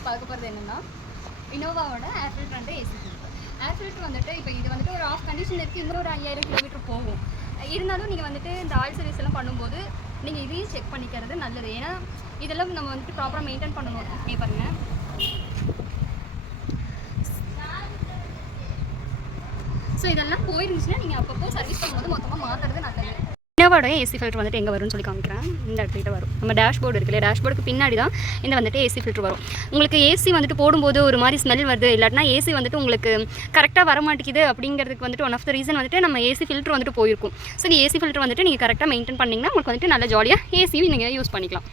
நம்ம பார்க்க போகிறது என்னென்னா இனோவாவோட air filter and AC filter. Air filter வந்துட்டு இப்போ இது வந்துட்டு ஒரு ஆஃப் கண்டிஷன் இருக்குது, இன்னொரு 5000 கிலோமீட்டர் போகும். இருந்தாலும் நீங்கள் வந்துட்டு இந்த ஆயில் சர்வீஸ் எல்லாம் பண்ணும்போது நீங்கள் இதையும் செக் பண்ணிக்கிறது நல்லது. ஏன்னா இதெல்லாம் நம்ம வந்துட்டு ப்ராப்பராக மெயின்டைன் பண்ணணும். ஓகே பாருங்கள், ஸோ இதெல்லாம் போயிருந்துச்சுன்னா நீங்கள் அப்பப்போ சர்வீஸ் பண்ணும்போது மொத்தமாக மாற்றுறது நல்லது. இனோவாவோட ஏசி ஃபில்டர் வந்துட்டு எங்கே வரும்னு சொல்லி காமிக்கிறேன். இந்த இடத்துக்கிட்ட வரும். நம்ம டேஷ்போர்டு இருக்குல்ல, டேஷ்போர்டுக்கு பின்னாடி தான் இந்த வந்துட்டு ஏசி ஃபில்டர் வரும். உங்களுக்கு ஏசி வந்துட்டு போடும்போது ஒரு மாதிரி ஸ்மெல் வருது, இல்லாட்டினா ஏசி வந்துட்டு உங்களுக்கு கரெக்டாக வர மாட்டேங்குது அப்படிங்கிறதுக்கு வந்துட்டு ஒன் ஆஃப் த ரீசன் வந்துட்டு நம்ம ஏசி ஃபில்டர் வந்துட்டு போயிருக்கும். ஸோ ஏசி ஃபில்டர் வந்துட்டு நீங்கள் கரெக்டாக மெயின்டைன் பண்ணிங்கன்னா உங்களுக்கு வந்துட்டு நல்ல ஜாலியாக ஏசியும் நீங்கள் யூஸ் பண்ணிக்கலாம்.